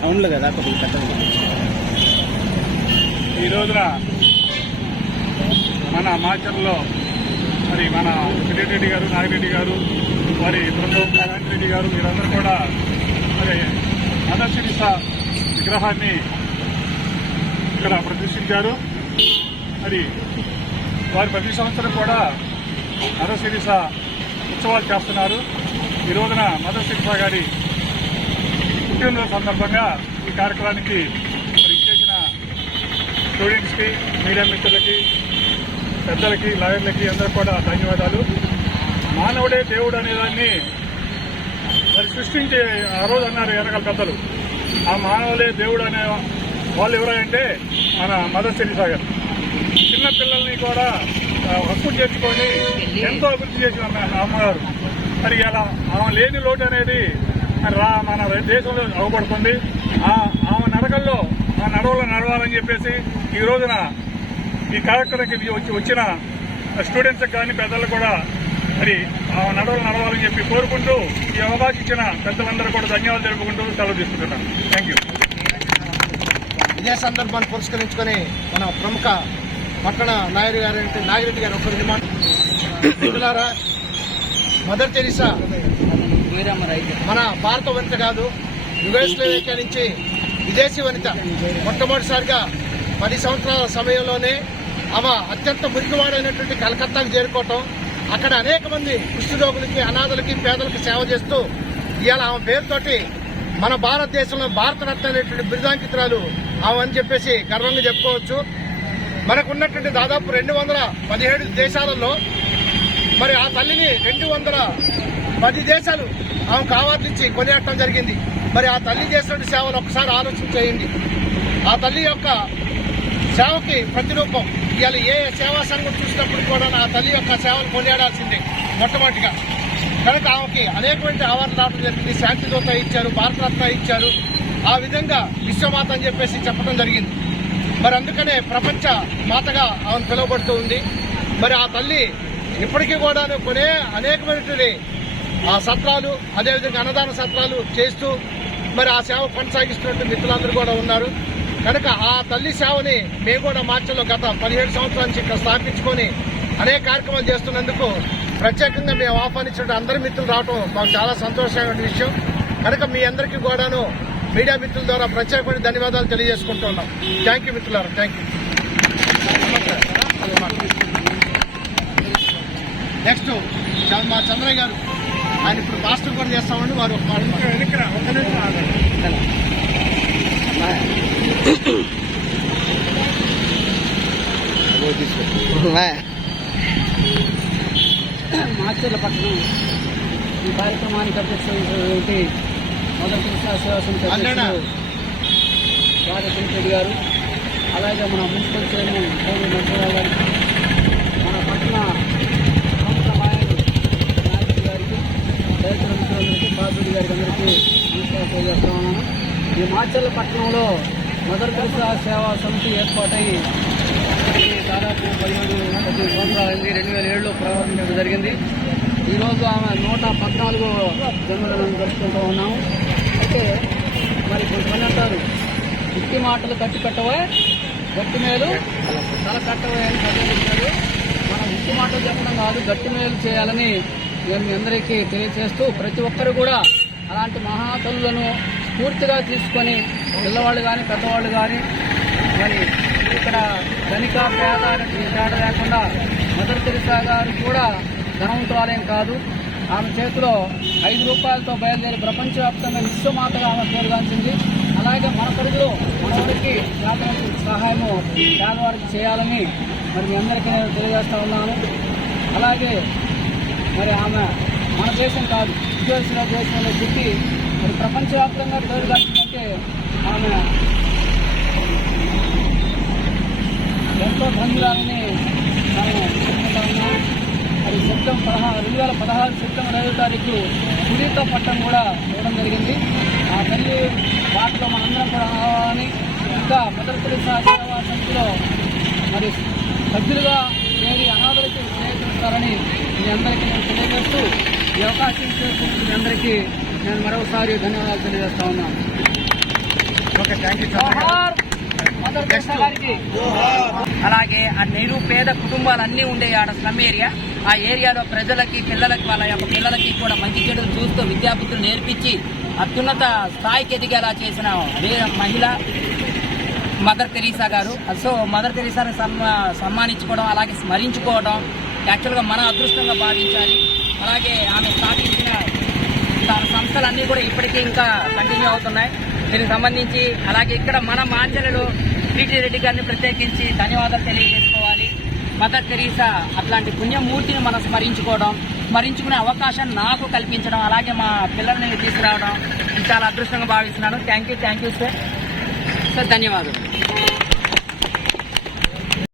సౌండ్లు కదా కొద్దిగా ఈ రోజున మన మాచర్లో మరి మన రెడ్డి గారు నాగిరెడ్డి గారు మరి బృందం రెడ్డి గారు వీరందరూ కూడా మరి మదర్ తెరెసా విగ్రహాన్ని ఇక్కడ ప్రతిష్ఠించారు. మరి వారి ప్రతి సంవత్సరం కూడా మదర్ తెరెసా ఉత్సవాలు చేస్తున్నారు. ఈ రోజున మదర్ తెరెసా గారి పుట్టినరోజు సందర్భంగా ఈ కార్యక్రమానికి ఇచ్చేసిన స్టూడెంట్స్కి, మీడియా మిత్రులకి, పెద్దలకి, లాయర్లకి అందరూ కూడా ధన్యవాదాలు. మానవుడే దేవుడు అనేదాన్ని మరి సృష్టించి ఆ రోజు అన్నారు వెనకాల పెద్దలు. ఆ మానవులే దేవుడు అనే వాళ్ళు ఎవరంటే మన మదర్ తెరెసా గారు. చిన్న పిల్లల్ని కూడా హక్కు చేర్చుకొని ఎంతో అభివృద్ధి చేసిన అమ్మగారు. మరి ఇలా ఆమె లేని లోటు అనేది మన దేశంలో అవపడుతుంది. ఆమె నడకల్లో ఆ నడవలో నడవాలని చెప్పేసి ఈ రోజున ఈ కార్యక్రమానికి వచ్చిన స్టూడెంట్స్కి కానీ పెద్దలు కూడా మరి ఆ నడవలు నడవాలని చెప్పి కోరుకుంటూ ఈ అవకాశం ఇచ్చిన పెద్దలందరూ కూడా ధన్యవాదాలు తెలుపుకుంటూ సెలవు తీసుకుంటున్నాను. Thank you. ఇదే సందర్భాన్ని పురస్కరించుకొని మన ప్రముఖ పట్టణ నాగిరెడ్డి గారు ఒకరి మాట్లాడారా. మదర్ తెరెసా మన భారత వనిత కాదు, యుగోస్లావియా నుంచి విదేశీ వనిత. మొట్టమొదటిసారిగా 10 సంవత్సరాల సమయంలోనే ఆమె అత్యంత మురికివాడైనటువంటి కలకత్తాకు చేరుకోవటం, అక్కడ అనేక మంది కుష్ఠరోగులకి, అనాథలకి, పేదలకు సేవ చేస్తూ ఇవాళ ఆమె పేరుతోటి మన భారతదేశంలో భారతరత్న అనేటువంటి బిరుదాంకితురాలు ఆమె అని చెప్పేసి గర్వంగా చెప్పుకోవచ్చు. మనకున్నటువంటి దాదాపు 217 దేశాలలో మరి ఆ తల్లిని 210 దేశాలు ఆమెకు అవార్డులు ఇచ్చి కొనియాడటం జరిగింది. మరి ఆ తల్లి చేసిన సేవలు ఒకసారి ఆలోచన చేయండి. ఆ తల్లి యొక్క సేవకి ప్రతిరూపం ఇవాళ ఏ సేవా సంఘం చూసినప్పుడు కూడా ఆ తల్లి యొక్క సేవలు కొనియాడాల్సిందే మొట్టమొదటిగా. కనుక ఆమెకి అనేకమైన అవార్డులు రావడం జరిగింది. శాంతిదూత ఇచ్చారు, భారతరత్న ఇచ్చారు. ఆ విధంగా విశ్వమాత అని చెప్పేసి చెప్పడం జరిగింది. మరి అందుకనే ప్రపంచ మాతగా ఆమెను పిలువబడుతూ ఉంది. మరి ఆ తల్లి ఇప్పటికీ కూడా అనేకమైనటువంటి ఆ సత్రాలు, అదేవిధంగా అన్నదాన సత్రాలు చేస్తూ మరి ఆ సేవ కొనసాగిస్తున్నట్టు మిత్రులందరూ కూడా ఉన్నారు. కనుక ఆ తల్లి సేవని మేము కూడా మార్చిలో గత 17 సంవత్సరాల నుంచి ఇక్కడ స్థాపించుకొని అనేక కార్యక్రమాలు చేస్తున్నందుకు ప్రత్యేకంగా మేము ఆహ్వానించిన అందరి మిత్రులు రావడం మాకు చాలా సంతోషమైన విషయం. కనుక మీ అందరికీ కూడాను మీడియా మిత్రుల ద్వారా ప్రత్యేకమైన ధన్యవాదాలు తెలియజేసుకుంటున్నాం. థ్యాంక్ యూ మిత్రులారా. Thank you. నెక్స్ట్ మా చంద్రయ్య గారు, ఆయన ఇప్పుడు మాస్టర్ కూడా చేస్తామండి. వారు ఒక మాచర్ల పట్టణం ఈ కార్యక్రమానికి అధ్యక్షుడు మదర్ తెరెసా సేవా సమితి అధ్యక్షుడు రెడ్డి గారు, అలాగే మన మున్సిపల్ చైర్మన్ నరసింహరావు గారికి, మన పట్టణ ప్రముఖ నాయకుడు నాయకుడి గారికి, రైతుల మిత్రులందరికీ, బాబుడి గారికి అందరికీ నమస్కారం తెలియజేస్తా ఉన్నాను. ఈ మాచర్ల పట్టణంలో మదర్ తెరెసా సేవా సమితి ఏర్పాటై దాదాపు 17 సంవత్సరాలైంది. 2007లో ప్రారంభించడం జరిగింది. ఈరోజు ఆమె 114వ జన్మదినం జరుపుకుంటూ ఉన్నాము. అయితే మరి కొంతమంది అంటారు, ఉట్టి మాటలు కట్టి పెట్టవే, గట్టి మేలు తల కట్టవే అని చదివించారు. మనం ఉట్టి మాటలు చెప్పడం కాదు, గట్టి మేలు చేయాలని మేము మీ అందరికీ తెలియజేస్తూ, ప్రతి ఒక్కరు కూడా అలాంటి మహాతల్లులను స్ఫూర్తిగా తీసుకొని పిల్లవాళ్ళు కానీ పెద్దవాళ్ళు కానీ మరి ఇక్కడ ధనిక పేద తేడా లేకుండా మదర్ తెరెసా గారు కూడా ధనవంతురాలేం కాదు. ఆమె చేతిలో 5 రూపాయలతో బయలుదేరి ప్రపంచవ్యాప్తంగా విశ్వమాతగా ఆమె పేరుగాంచింది. అలాగే మన పరిధిలో మనవారికి సహాయము పేదవారికి చేయాలని మరి మీ అందరికీ నేను తెలియజేస్తా ఉన్నాను. అలాగే మరి ఆమె మన దేశం కాదు, విదేశీల దేశంలో పుట్టి మరి ప్రపంచవ్యాప్తంగా పేరుగాంచిందంటే ఆమె ఎంతో ధన్యురాలని మనం చెప్పుకుంటా ఉన్నాం. మరి సెప్టెంబర్ 2016 సెప్టెంబర్ 5వ తారీఖు పులితో పట్టం కూడా ఇవ్వడం జరిగింది. ఆ తల్లి వాటిలో మనందరం కూడా రావాలని, ఇంకా మదర్ తెరీసా సేవా సమితిలో మరి సభ్యులుగా చేరి అనాథులకి సేకరిస్తారని మీ అందరికీ నేను తెలియజేస్తూ ఈ అవకాశం ఇచ్చేందుకు మీ అందరికీ నేను మరోసారి ధన్యవాదాలు తెలియజేస్తా ఉన్నాను. Okay, thank you. జోహార్ మదర్ తెరీసా గారికి. అలాగే ఆ నిరుపేద కుటుంబాలన్నీ ఉండే ఆడ స్లమ్ ఏరియా, ఆ ఏరియాలో ప్రజలకి పిల్లలకి వాళ్ళ యొక్క పిల్లలకి కూడా మంచి చెడులు చూస్తూ విద్యాబుద్ధులు నేర్పించి అత్యున్నత స్థాయికి ఎదిగేలా చేసిన మహిళ మదర్ తెరీసా గారు. సో మదర్ తెరీసాని సన్మానించుకోవడం అలాగే స్మరించుకోవడం యాక్చువల్గా మన అదృష్టంగా భావించాలి. అలాగే ఆమె స్థాపించిన తన సంస్థలన్నీ కూడా ఇప్పటికీ ఇంకా కంటిన్యూ అవుతున్నాయి. దీనికి సంబంధించి అలాగే ఇక్కడ మన మాంచలలో టీటీ రెడ్డి గారిని ప్రత్యేకించి ధన్యవాదాలు తెలియజేసుకోవాలి. మదర్ తెరీసా అట్లాంటి పుణ్యమూర్తిని మనం స్మరించుకునే అవకాశాన్ని నాకు కల్పించడం, అలాగే మా పిల్లల్ని తీసుకురావడం చాలా అదృష్టంగా భావిస్తున్నాను. Thank you sir. ధన్యవాదాలు.